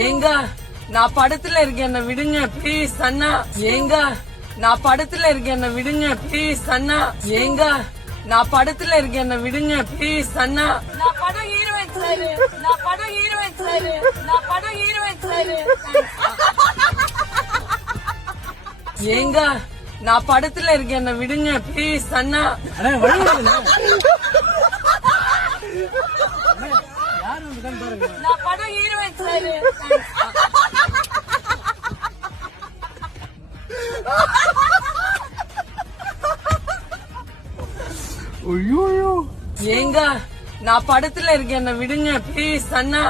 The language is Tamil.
ஏங்க நான் படத்துல இருக்கேன், என்ன விடுங்க ப்ளீஸ் அண்ணா. ஏங்க நான் படத்துல இருக்கேன், என்ன விடுங்க ப்ளீஸ் அண்ணா. ஏங்க நான் படத்துல இருக்கேன், என்ன விடுங்க ப்ளீஸ் அண்ணா. நான் படம் ஹீரோயின் சார், நான் படம் ஹீரோயின் சார், நான் படம் ஹீரோயின் சார். ஏங்க நான் படத்துல இருக்கேன், என்ன விடுங்க ப்ளீஸ் அண்ணா. நான் படம் ஹீரோயின் சார். ஏங்க நான் படத்துல இருக்கேன், என்ன விடுங்க ப்ளீஸ் அண்ணா.